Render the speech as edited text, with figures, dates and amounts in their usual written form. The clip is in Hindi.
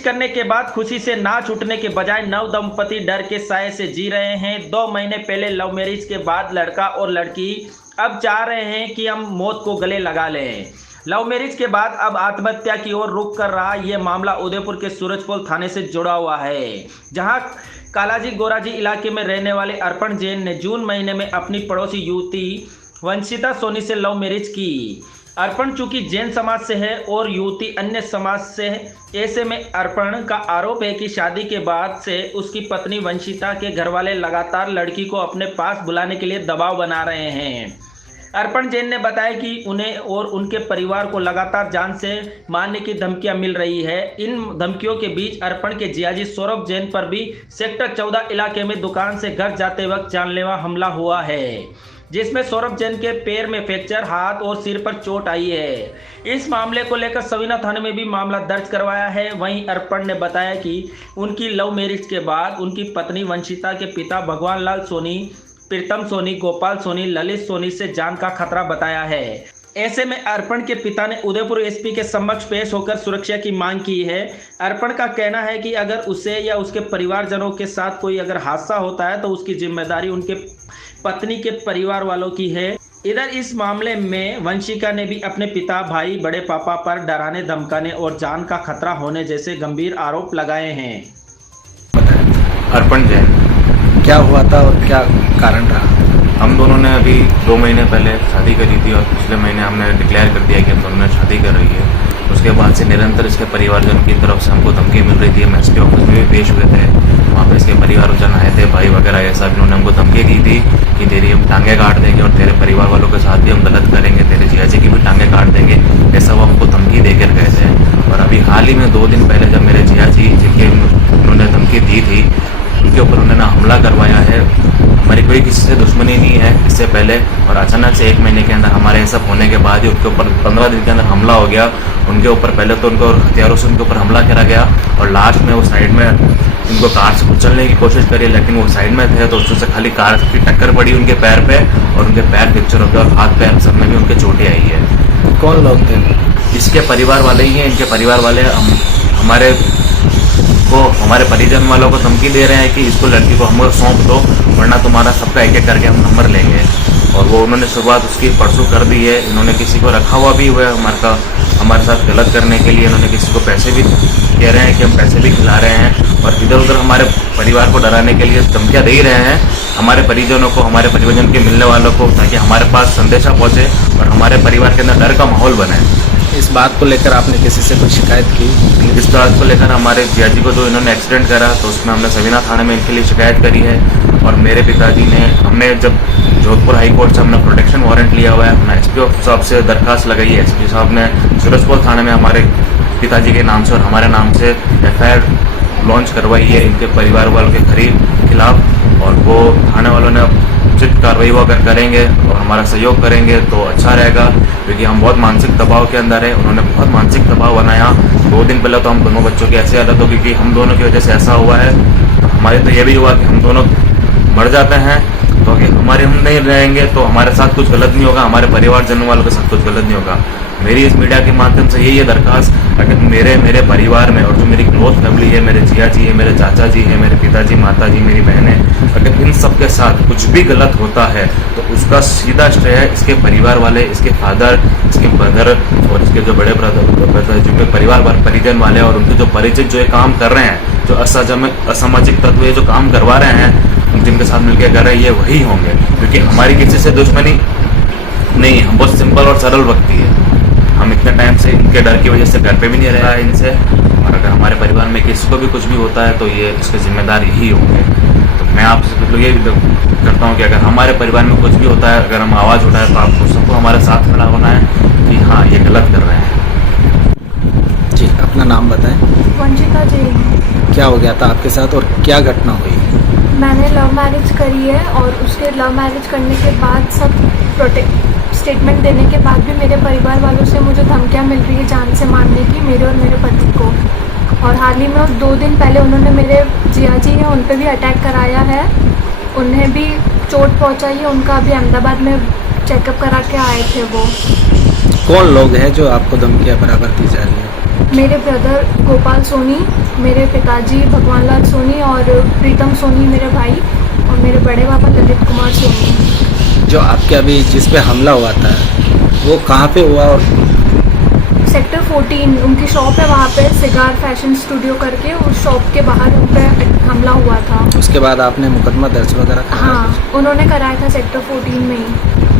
मैरिज करने के बाद खुशी से नाच उठने के बजाय नव दंपति डर के साए से जी रहे हैं। 2 महीने पहले लव मैरिज के बाद लड़का और लड़की अब चाह रहे हैं कि हम मौत को गले लगा लें। लव मैरिज के बाद अब आत्महत्या की ओर रुख कर रहा ये मामला उदयपुर के सूरजपोल थाने से जुड़ा हुआ है, जहां कालाजी गोराजी इलाके में रहने वाले अर्पण जैन ने जून महीने में अपनी पड़ोसी युवती वंशिता सोनी से लव मैरिज की। अर्पण चूंकि जैन समाज से है और युवती अन्य समाज से है, ऐसे में अर्पण का आरोप है कि शादी के बाद से उसकी पत्नी वंशिता के घरवाले लगातार लड़की को अपने पास बुलाने के लिए दबाव बना रहे हैं। अर्पण जैन ने बताया कि उन्हें और उनके परिवार को लगातार जान से मारने की धमकियां मिल रही है। इन धमकियों के बीच अर्पण के जियाजी सौरभ जैन पर भी सेक्टर 14 इलाके में दुकान से घर जाते वक्त जानलेवा हमला हुआ है, जिसमें सौरभ जैन के पैर में फ्रैक्चर, हाथ और सिर पर चोट आई है। इस मामले को लेकर सवीना थाने में भी मामला दर्ज करवाया है। वहीं अर्पण ने बताया कि उनकी लव मैरिज के बाद उनकी पत्नी वंशिता के पिता भगवान लाल सोनी, प्रीतम सोनी, गोपाल सोनी, ललित सोनी से जान का खतरा बताया है। ऐसे में अर्पण के पिता ने उदयपुर एसपी के समक्ष पेश होकर सुरक्षा की मांग की है। अर्पण का कहना है कि अगर उसे या उसके परिवारजनों के साथ कोई अगर हादसा होता है तो उसकी जिम्मेदारी उनके पत्नी के परिवार वालों की है। इधर इस मामले में वंशिका ने भी अपने पिता, भाई, बड़े पापा पर डराने, धमकाने और जान का खतरा होने जैसे गंभीर आरोप लगाए हैं। अर्पण जैन, क्या हुआ था और क्या कारण रहा? हम दोनों ने अभी 2 महीने पहले शादी करी थी और पिछले महीने हमने डिक्लेयर कर दिया कि हम दोनों ने शादी कर रही है। उसके बाद से निरंतर इसके परिवारजनों की तरफ से हमको धमकी मिल रही थी। हम एसपी ऑफिस में भी पेश हुए थे, वहाँ पर इसके परिवारजन आए थे, भाई वगैरह ये सब। इन्होंने हमको धमकी दी थी कि तेरी हम टांगे काट देंगे और तेरे परिवार वालों के साथ भी हम गलत करेंगे, तेरे जियाजी की भी टांगे काट देंगे, ये सब हमको धमकी दे कर गए थे। और अभी हाल ही में 2 दिन पहले जब मेरे जियाजी, जिनके उन्होंने धमकी दी थी, उनके ऊपर उन्होंने हमला करवाया है। हमारी कोई किसी से दुश्मनी नहीं है इससे पहले, और अचानक से 1 महीने के अंदर हमारे सब होने के बाद ही उनके ऊपर 15 दिन के अंदर हमला हो गया। उनके ऊपर पहले तो उनको हथियारों से उनके ऊपर हमला करा गया और लास्ट में वो साइड में उनको कार से कुचलने की कोशिश करी, लेकिन वो साइड में थे तो उससे खाली कार की टक्कर पड़ी उनके पैर पे और उनके पैर फ्रैक्चर हो गया और हाथ पैर सब में भी उनके चोटें आई है। कौन लोग थे? इसके परिवार वाले ही हैं। इनके परिवार वाले हमारे परिजन वालों को धमकी दे रहे हैं कि इसको, लड़की को हमको सौंप दो वरना तुम्हारा सबका एक एक करके हम नंबर लेंगे। और वो उन्होंने शुरुआत उसकी परसों कर दी है। इन्होंने किसी को रखा हुआ भी हुआ है हमारे साथ गलत करने के लिए। इन्होंने किसी को पैसे भी कह रहे हैं कि हम पैसे भी खिला रहे हैं और इधर उधर हमारे परिवार को डराने के लिए धमकियाँ दे रहे हैं हमारे परिजनों को, हमारे परिजन के मिलने वालों को, ताकि हमारे पास संदेशा पहुँचे और हमारे परिवार के अंदर डर का माहौल बने। इस बात को लेकर आपने किसी से कोई शिकायत की? इस बात को लेकर हमारे जियाजी को जो इन्होंने एक्सीडेंट करा तो उसमें हमने सवीना थाने में इनके लिए शिकायत करी है। और मेरे पिताजी ने, हमने जब जोधपुर हाई कोर्ट से हमने प्रोटेक्शन वारंट लिया हुआ है, हमने एसपी साहब से दरखास्त लगाई है। एसपी साहब ने सूरजपोल थाने में हमारे पिताजी के नाम से और हमारे नाम से FIR लॉन्च करवाई है इनके परिवार वालों के खिलाफ। और वो थाने वालों ने उचित कार्रवाई वो अगर करेंगे और हमारा सहयोग करेंगे तो अच्छा रहेगा, क्योंकि हम बहुत मानसिक दबाव के अंदर है। उन्होंने बहुत मानसिक दबाव बनाया। 2 दिन पहले तो हम दोनों बच्चों की ऐसी हालत होगी कि हम दोनों की वजह से ऐसा हुआ है। तो हमारे तो ये भी हुआ कि हम दोनों मर जाते हैं, तो अगर हम नहीं रहेंगे तो हमारे साथ कुछ गलत नहीं होगा, हमारे परिवारजनों वालों के साथ कुछ गलत नहीं होगा। मेरी इस मीडिया के माध्यम से यही है दरखास्त, अगर मेरे परिवार में और जो मेरी क्लोज फैमिली है, मेरे जिया जी है, मेरे चाचा जी है, मेरे पिताजी, माता जी, मेरी बहनें, अगर इन सब के साथ कुछ भी गलत होता है तो उसका सीधा श्रेय इसके परिवार वाले, इसके फादर, इसके ब्रदर और इसके जो बड़े ब्रदर, जिनके परिवार परिजन वाले और उनके जो परिचित जो ये काम कर रहे हैं, जो असामाजिक तत्व ये जो काम करवा रहे हैं, जिनके साथ मिलकर कर रहे हैं, ये वही होंगे। क्योंकि हमारी किसी से दुश्मनी नहीं, हम बहुत सिंपल और सरल व्यक्ति है। हम इतने टाइम से इनके डर की वजह से घर पे भी नहीं रहा है इनसे, और अगर हमारे परिवार में किसी को भी कुछ भी होता है तो ये इसके जिम्मेदार यही होंगे। तो मैं आपसे ये करता हूँ कि अगर हमारे परिवार में कुछ भी होता है, अगर हम आवाज़ उठाएं तो आपको सबको हमारे साथ खड़ा होना है कि हाँ ये गलत कर रहे हैं। जी, अपना नाम बताएं। वंशिता जैन। क्या हो गया था आपके साथ और क्या घटना हुई? मैंने लव मैरिज करी है और उसके लव मैरिज करने के बाद सब स्टेटमेंट देने के बाद भी मेरे परिवार वालों से मुझे धमकियां मिल रही है जान से मारने की, मेरे और मेरे पति को। और हाल ही में 2 दिन पहले उन्होंने मेरे जियाजी हैं उन पर भी अटैक कराया है, उन्हें भी चोट पहुंचाई है। उनका अभी अहमदाबाद में चेकअप करा के आए थे वो। कौन लोग हैं जो आपको धमकियाँ बराबर दी जा रही है? मेरे ब्रदर गोपाल सोनी, मेरे पिताजी भगवान लाल सोनी और प्रीतम सोनी मेरे भाई, और मेरे बड़े पापा ललित कुमार सोनी। जो आपके अभी जिस पे हमला हुआ था वो कहाँ पे हुआ और सेक्टर 14 उनकी शॉप है, वहाँ पे सिगार फैशन स्टूडियो करके, उस शॉप के बाहर उन पे हमला हुआ था। उसके बाद आपने मुकदमा दर्ज वगैरह कराया? हाँ, उन्होंने कराया था सेक्टर 14 में ही।